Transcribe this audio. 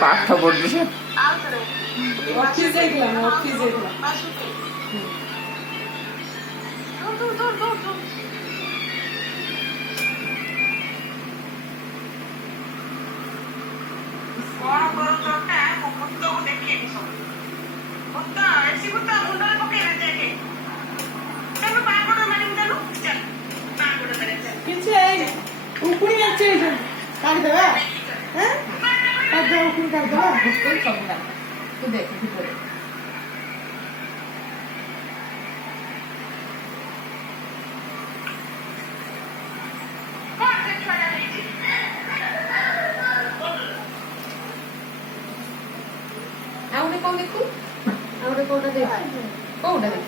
ପାଠ ପଢୁଛି ସେ ଅଫିସ ଯାଇଥିଲା ଅଫିସ ଯାଇଥିଲା। କଣ କରୁଛ ମୁଁ ଭୂତକୁ ଦେଖେଇବି ସବୁ। ଭୂତ ଏସି ଭୂତ ମୁଣ୍ଡରେ ପକେଇବା ଦେଖେ। ଚାଲ ପାଗୋଡ଼ ମାରିବୁ ଚାଲୁ ଚାଲ ପାଗୋଡ଼ ମାରିବା ଚାଲ। କିଛି ହେଇନି ଉକୁଣି ନାଚି ହେଇଛନ୍ତି କାଢିଦେବା କାଢିଦେବା ଉକୁଣି କାଢିଦେବା ସବୁ ନା ତୁ ଦେଖ ଭିତରେ କଣ ସେ ଛୁଆଟା ହେଇଛି? ଆଉ ଗୋଟେ କଣ ଦେଖୁ ଆଉ ଗୋଟେ କୋଉଟା ଦେଖ କୋଉଟା ଦେଖ